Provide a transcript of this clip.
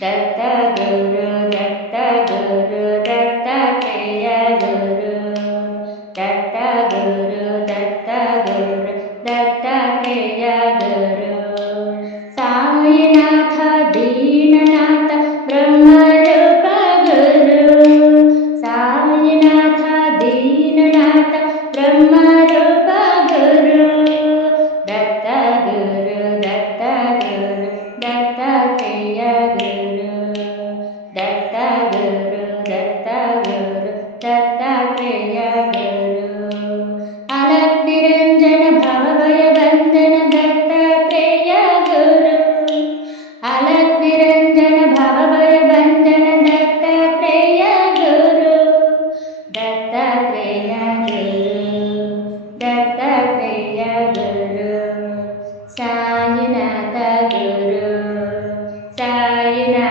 Dutt Guru Dattatreya Guru Dutt Guru Dattatreya Guru Sainath Deenanath ब्रह्मरूप Guru Sainath Deenanath ब्रह्मरूप Guru Dutt Guru Dattatreya Guru Dutt Guru Dattatreya Guru अलक्निरञ्जन भवभयबन्धन Dattatreya Guru अलक्निरञ्जन भवभयबन्धन Dattatreya Guru Dattatreya Guru Sainath Guru Sainath